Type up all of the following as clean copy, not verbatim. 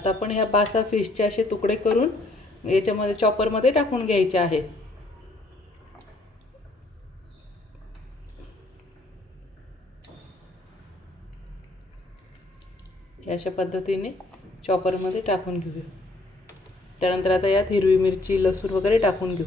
आता आपण ह्या बासा फिशचे असे तुकडे करून याच्यामध्ये चॉपरमध्ये टाकून घ्यायचे आहे। अशा पद्धतीने चॉपरमध्ये टाकून घेऊया। त्यानंतर आता यात हिरवी मिरची लसूण वगैरे टाकून घेऊ।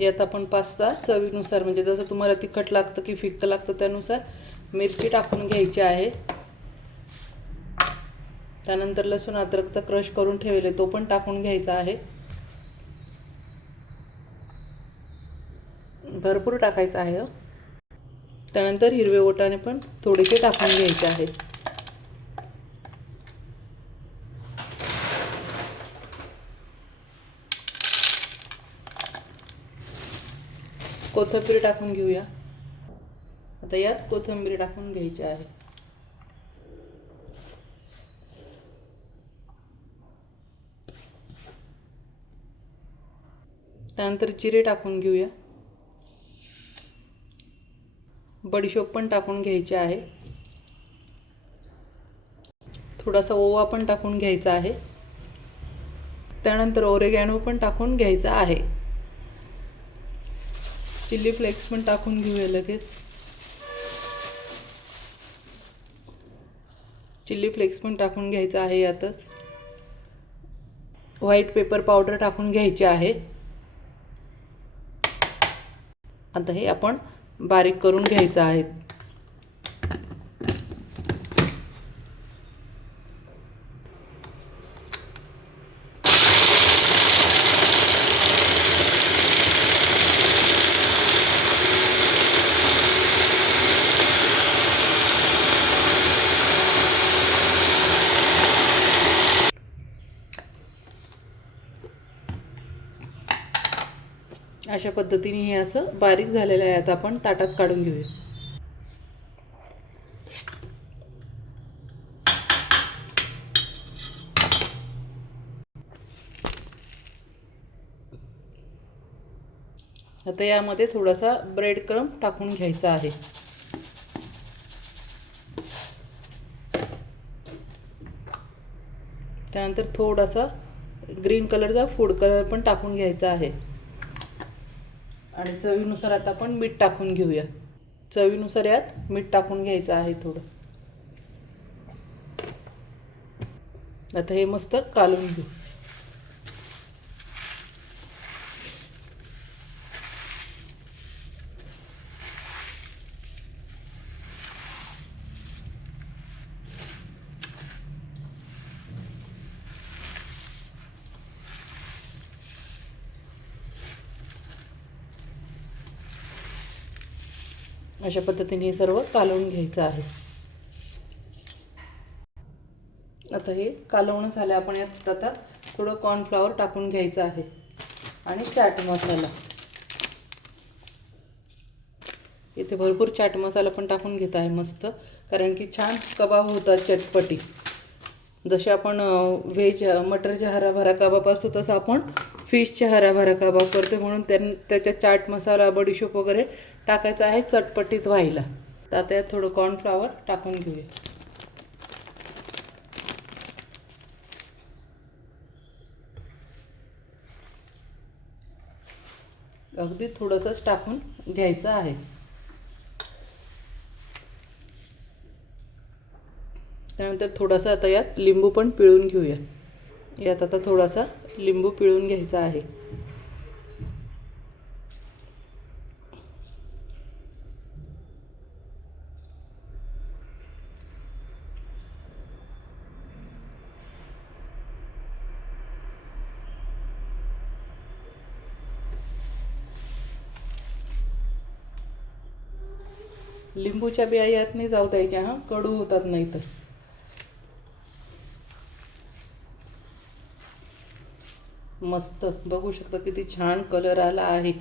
यात आपण 5-6 चवीनुसार म्हणजे जसं तुम्हाला तिखट लागतं की फिक्कं लागतं त्यानुसार मिरची टाकून घ्यायची आहे। त्यानंतर लसूण अद्रकचा क्रश करून ठेवले तो पण टाकून घ्यायचा आहे। भरपूर टाकायचा आहे। त्यानंतर हिरवे वाटाणे पण थोडेसे टाकून घ्यायचे आहेत। कोथिंबीर टाकून घेऊया। आता यात कोथिंबीर टाकून घ्यायची आहे। त्यानंतर जिरे टाकून घेऊया। बडीशोप पण टाकून घ्यायची आहे। थोडासा ओवा पण टाकून घ्यायचा आहे। त्यानंतर ओरेगॅनो पण टाकून घ्यायचा आहे। चिली फ्लेक्स पण टाकून घेऊया लगेच। चिली फ्लेक्स पण टाकून घ्यायचा आहे यातच। व्हाईट पेपर पावडर टाकून घ्यायची आहे। आता हे आपण बारीक करून घ्यायचं आहे। अशा पद्धतीने हे असं बारीक झालेलं आहे। आता आपण ताटात काढून घेऊया। आता यामध्ये थोडासा ब्रेड क्रम टाकून घ्यायचा आहे। त्यानंतर थोडासा ग्रीन कलरचा फूड कलर पण टाकून घ्यायचा आहे। आणि चवीनुसार आता आपण मीठ टाकून घेऊया। चवीनुसार यात मीठ टाकून घ्यायचं आहे थोडं। आता हे मस्त कालवून घेऊ। अशा पद्धतीने हे सर्व कालवून घ्यायचं आहे। आता हे कालवून झाले। आपण यात आता थोडं कॉर्नफ्लॉवर टाकून घ्यायचं आहे आणि चाट मसाला। इथे भरपूर चाट मसाला पण टाकून घेत आहे मस्त, कारण की छान कबाब होतात चटपटी। जसे आपण व्हेज मटरच्या हराभरा कबाब असतो तसं आपण फिशच्या हराभरा कबाब करतो, म्हणून त्याच्यात चाट मसाला बडीशोप वगैरे टाकायचा आहे चटपटीत व्हायला। तर आता यात थोडं कॉर्नफ्लॉवर टाकून घेऊया। अगदी थोडंसंच टाकून घ्यायचं आहे। त्यानंतर थोडासा आता यात लिंबू पण पिळून घेऊया। यात आता थोडासा लिंबू पिळून घ्यायचा आहे। लिंबूच्या बिया यात नाही जाऊ द्यायच्या हां, कडू होतात नाही तर। मस्त बघू शकता किती छान कलर आला आहे।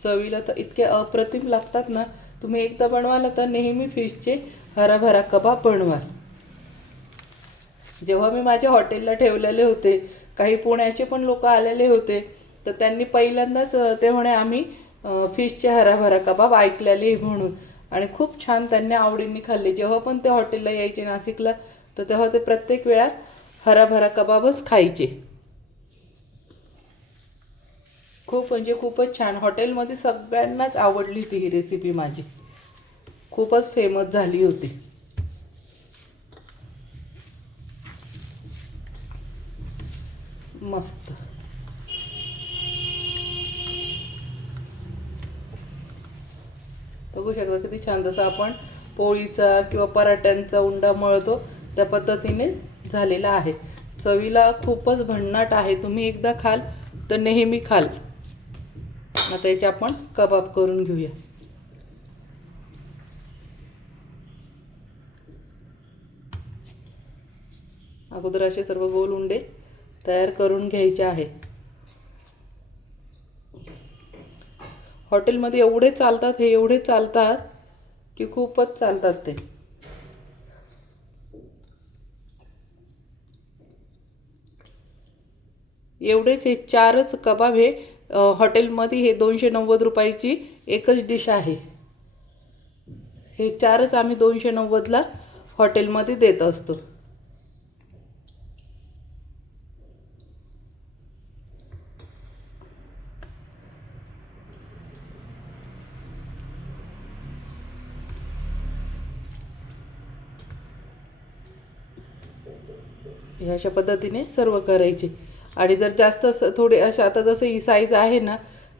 चवीला तर इतके अप्रतिम लागतात ना। तुम्ही एकदा बनवाल तर नेहमी फिशचे हराभरा कबाब बनवा। जेव्हा मी माझ्या हॉटेलला ठेवलेले होते, काही पुण्याचे पण लोक आलेले होते, तर त्यांनी पहिल्यांदाच ते म्हणे आम्ही फिशचे हराभरा कबाब ऐकलेले म्हणून। आणि खूप छान त्यांनी आवडीने खाल्ले. जेव्हा पण ते हॉटेलला यायचे नाशिकला तर तेव्हा ते प्रत्येक वेळा हराभरा कबाबच खायचे. खूप म्हणजे खूपच छान. हॉटेलमध्ये सगळ्यांनाच आवडली ती ही रेसिपी माझी, खूपच फेमस झाली होती. मस्त. बघू शकता किती छान, जसं आपण पोळीचा किंवा पराठ्यांचा उंडा मळतो त्या पद्धतीने झालेला आहे. चवीला खूपच भन्नाट आहे. तुम्ही एकदा खाल तर नेहमी खाल. आता याचे आपण कबाब करून घेऊया. अगोदर असे सर्व गोल उंडे तयार करून घ्यायचे आहे. हॉटेलमध्ये एवढे चालतात, हे एवढे चालतात की खूपच चालतात ते. एवढेच हे 4च कबाब हे हॉटेलमध्ये हे 290 रुपयाची एकच डिश आहे. हे 4च आम्ही 290ला हॉटेलमध्ये देत असतो. हे अशा पद्धतीने सर्व करायचे. आणि जर जास्त थोडे अशा, आता जसं ही साईज आहे ना,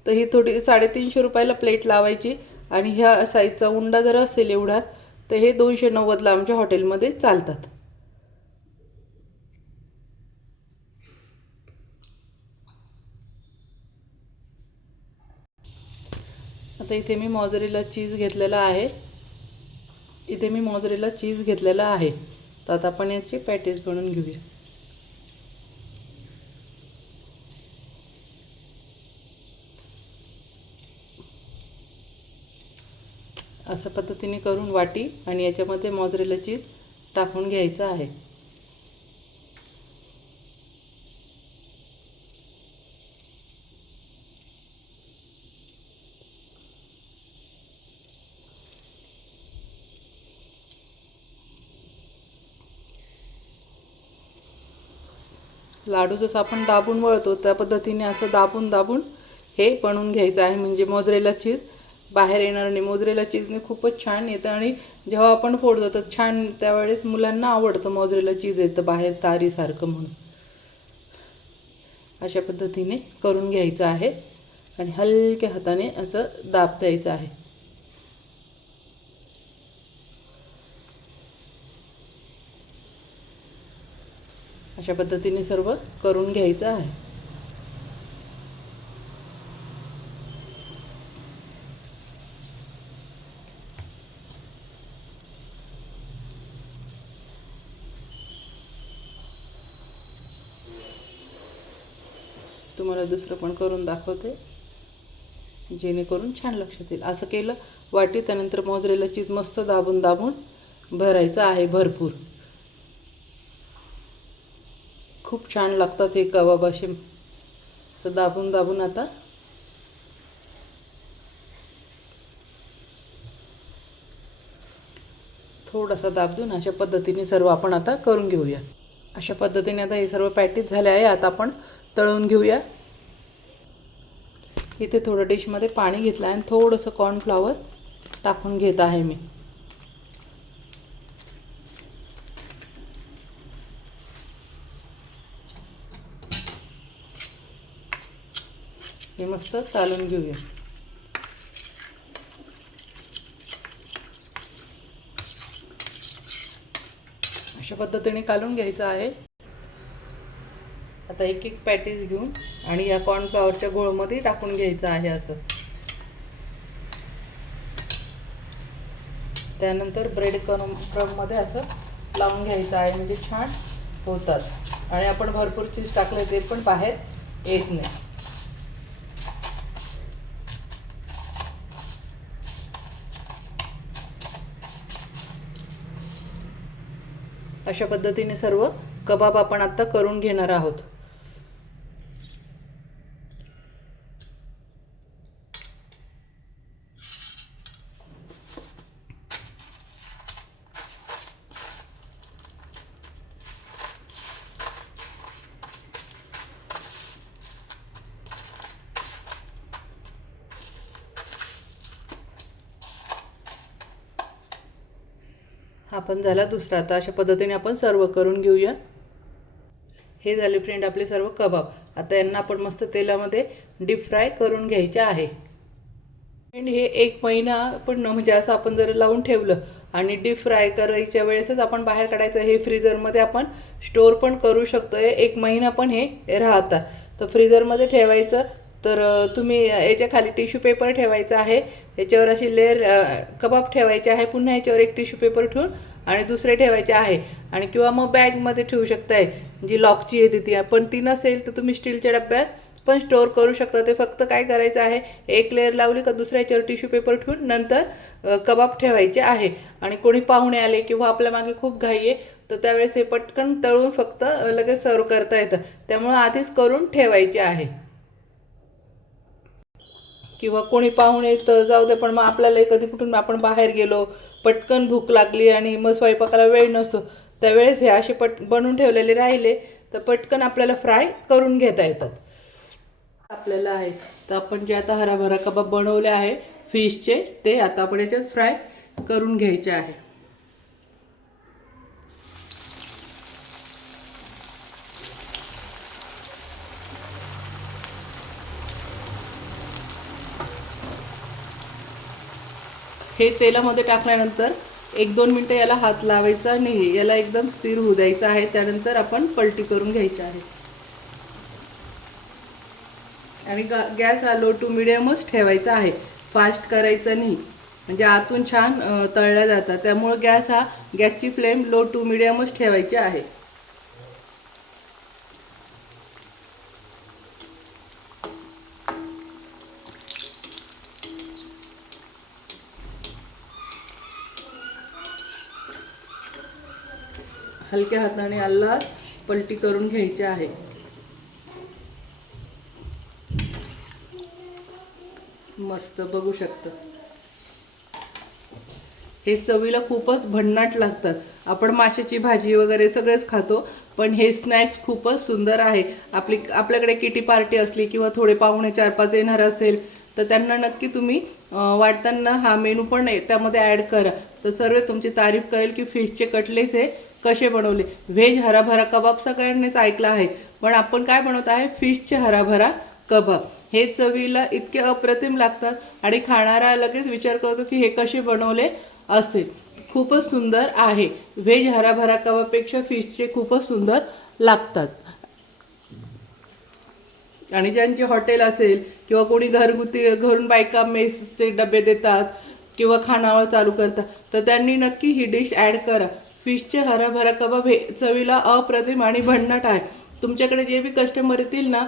तर ही थोडी 350 रुपयाला प्लेट लावायची. आणि ह्या साईजचा उंडा जर असेल एवढाच तर हे 290ला आमच्या हॉटेलमध्ये चालतात. आता इथे मी मॉझरेला चीज घेतलेला आहे. तर आता आपण याची पॅटीस बनवून घेऊया. अशा पद्धतीने करून वाटी आणि याच्यामध्ये मॉझरेला चीज टाकून घ्यायचं आहे. लाडू जसं आपण दाबून वळतो त्या पद्धतीने असं दाबून दाबून हे बनवून घ्यायचं आहे, म्हणजे मोझरेला चीज बाहेर येणार नाही. मोझरेला चीजने खूपच छान येतं आणि जेव्हा आपण फोडतो तर छान, त्यावेळेस मुलांना आवडतं मोझरेला चीज येतं बाहेर तारीसारखं म्हणून. अशा पद्धतीने करून घ्यायचं आहे आणि हलक्या हाताने असं दाब द्यायचं आहे. अशा पद्धतीने सर्व करून घ्यायचं आहे. तुम्हाला दुसरं पण करून दाखवते जेणेकरून छान लक्षात येईल. असं केलं वाटी, त्यानंतर मोझरेला चीज मस्त दाबून दाबून भरायचं आहे भरपूर. खूप छान लागतात हे कबाब असे दाबून दाबून. आता थोडासा दाब देऊन अशा पद्धतीने सर्व आपण आता करून घेऊया. अशा पद्धतीने आता हे सर्व पॅटीस झाले आहे. आता आपण तळून घेऊया. इथे थोडं डिशमध्ये पाणी घेतलं आहे आणि थोडंसं कॉर्नफ्लॉवर टाकून घेत आहे मी. हे मस्त चालून घेऊया. अशा पद्धतीने कालून घ्यायचं आहे. आता एक एक पॅटीस घेऊन आणि या कॉर्नफ्लॉवरच्या गोळमध्ये टाकून घ्यायचं आहे असं. त्यानंतर ब्रेड क्रममध्ये असं लावून घ्यायचं आहे, म्हणजे छान होतात. आणि आपण भरपूर चीज टाकले ते पण बाहेर येत नाही. अशा पद्धतीने सर्व कबाब आपण आता करून घेणार आहोत. हा पण झाला दुसरा. आता अशा पद्धतीने आपण सर्व करून घेऊया. हे झाले फ्रेंड आपले सर्व कबाब. आता यांना आपण मस्त तेलामध्ये डीप फ्राय करून घ्यायचे आहे. फ्रेंड हे 1 महिना पण म्हणजे असं आपण जर लावून ठेवलं आणि डीप फ्राय करायच्या वेळेसच आपण बाहेर काढायचं. हे फ्रीझरमध्ये आपण स्टोअर पण करू शकतो. 1 महिना पण हे राहतात. तर फ्रीझरमध्ये ठेवायचं. तर तुम्ही याच्या खाली टिश्यू पेपर ठेवायचा आहे. याच्यावर अशी लेअर कबाब ठेवायचे आहे. पुन्हा याच्यावर एक टिश्यू पेपर ठेवून आणि दुसरे ठेवायचे आहे. आणि किंवा मग बॅगमध्ये ठेवू शकताय जी लॉकची येते ती. पण ती नसेल तर तुम्ही स्टीलच्या डब्यात पण स्टोअर करू शकता. ते फक्त काय करायचं आहे, एक लेअर लावली का दुसऱ्या याच्यावर टिश्यू पेपर ठेवून नंतर कबाब ठेवायचे आहे. आणि कोणी पाहुणे आले किंवा आपल्या मागे खूप घाई आहे तर त्यावेळेस हे पटकन तळून फक्त लगेच सर्व करता येतं. त्यामुळं आधीच करून ठेवायचे आहे. किंवा कोणी पाहुणे तर जाऊ दे, पण मग आपल्याला कधी कुठून आपण बाहेर गेलो, पटकन भूक लागली आणि मग स्वयंपाकाला वेळ नसतो, त्यावेळेस हे असे बनवून ठेवलेले राहिले तर पटकन आपल्याला फ्राय करून घेता येतात. आपल्याला आहे तर आपण जे आता हराभरा कबाब बनवले आहे फिशचे, ते आता आपण याच्यात फ्राय करून घ्यायचे आहे. हे तेलामध्ये टाकल्यानंतर 1-2 मिनटं याला हात लावायचा नाही. याला एकदम स्थिर होऊ द्यायचा आहे. त्यानंतर आपण पलटी करून घ्यायची आहे. आणि गॅस हा लो टू मिडियमच ठेवायचा आहे. फास्ट करायचं नाही, म्हणजे आतून छान तळल्या जातात. त्यामुळे गॅसची फ्लेम लो टू मिडियमच ठेवायची आहे. हलक्या हाताने याला पलटी करून घ्यायची आहे. मस्त बघू शकता. हे चवीला खूपच भन्नाट लागतात. आपण माशाची भाजी वगैरे सगळेच खातो, पण हे स्नॅक्स खूपच सुंदर आहे. आपल्याकडे किटी पार्टी असली किंवा थोडे पाहुणे 4-5 येणार असेल तर त्यांना नक्की तुम्ही वाटताना हा मेनू पण त्यामध्ये ॲड करा. तर सर्व तुमची तारीफ करेल की फिशचे कटलेट्स हे कसे बनवले. व्हेज हराभरा कबाब सगळ्यांनीच ऐकला आहे, पण आपण काय बनवत आहे, फिशचे हराभरा कबाब. हे चवीला इतके अप्रतिम लागतात आणि खाणारा लगेच विचार करतो की हे कसे बनवले असेल. खूपच सुंदर आहे. व्हेज हराभरा कबाबपेक्षा फिशचे खूपच सुंदर लागतात. आणि ज्यांचे हॉटेल असेल किंवा कोणी घरून बायका मेसचे डबे देतात किंवा खानावळ चालू करतात तर त्यांनी नक्की ही डिश ॲड करा. फिशचे हराभरा कबाब हे चवीला अप्रतिम आणि भन्नाट आहे. तुमच्याकडे जे बी कस्टमर येतील ना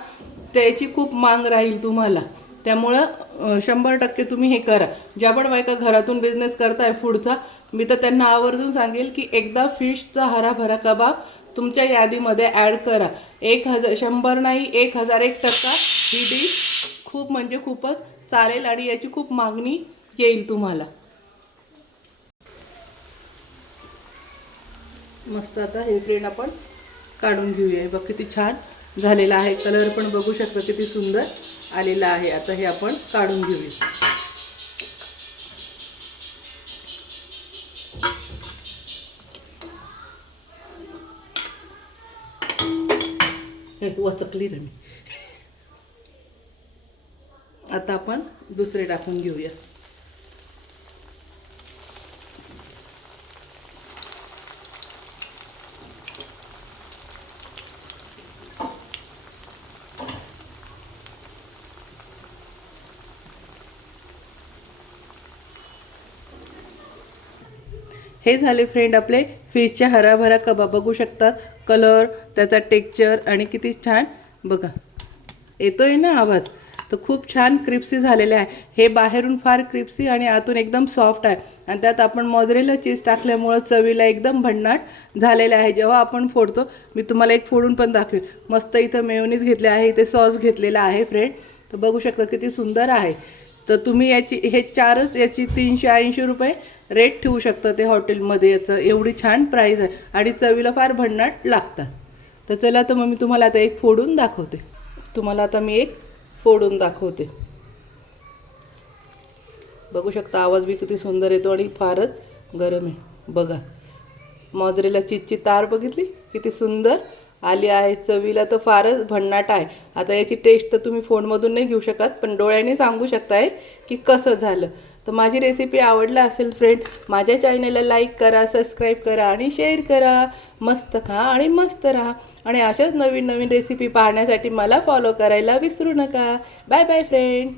त्याची खूप मांग राहील तुम्हाला. त्यामुळं 100% तुम्ही हे करा. ज्या पण बायका घरातून बिझनेस करताय फूडचा, मी तर त्यांना आवर्जून सांगेल की एकदा फिशचा हराभरा कबाब तुमच्या यादीमध्ये ॲड करा. 100 नाही 1001% ही डिश खूप म्हणजे खूपच चालेल आणि याची खूप मागणी येईल तुम्हाला. मस्त. आता हे फ्रेंड आपण काढून घेऊया. बघ किती छान झालेला आहे. कलर पण बघू शकता किती सुंदर आलेला आहे. आता हे आपण काढून घेऊया. हे वचकली ना मी. आता आपण दुसरे टाकून घेऊया. हे झाले फ्रेंड आपले फिशच्या हराभरा कबाब. बघू शकतात कलर, त्याचा टेक्स्चर आणि किती छान बघा येतोय ना आवाज. तर खूप छान क्रिप्सी झालेले आहे. हे बाहेरून फार क्रिप्सी आणि आतून एकदम सॉफ्ट आहे. आणि त्यात आपण मोझरेला चीज टाकल्यामुळं चवीला एकदम भन्नाट झालेले आहे. जेव्हा आपण फोडतो, मी तुम्हाला एक फोडून पण दाखवेल. मस्त इथं मेयोनीज घेतले आहे, इथे सॉस घेतलेला आहे फ्रेंड. तर बघू शकता किती सुंदर आहे. तर तुम्ही हे चारच याची 380 रुपये रेट ठेवू शकता ते हॉटेलमध्ये. याचं एवढी छान प्राईस आहे आणि चवीला फार भन्नाट लागतात. तर चला, तर मग मी तुम्हाला आता एक फोडून दाखवते. बघू शकता आवाज बी किती सुंदर येतो आणि फारच गरम आहे बघा. मोझरेला चीजची तार बघितली किती सुंदर आली आहे. चवीला तर फारच भन्नाट आहे. आता याची टेस्ट तर तुम्ही फोनमधून नाही घेऊ शकत, पण डोळ्याने सांगू शकताय की कसं झालं. तर माझी रेसिपी आवडला असेल फ्रेंड, माझ्या चॅनलला लाईक करा, सबस्क्राईब करा आणि शेअर करा. मस्त खा आणि मस्त राहा. आणि अशाच नवीन नवीन रेसिपी पाहण्यासाठी मला फॉलो करायला विसरू नका. Bye bye friend.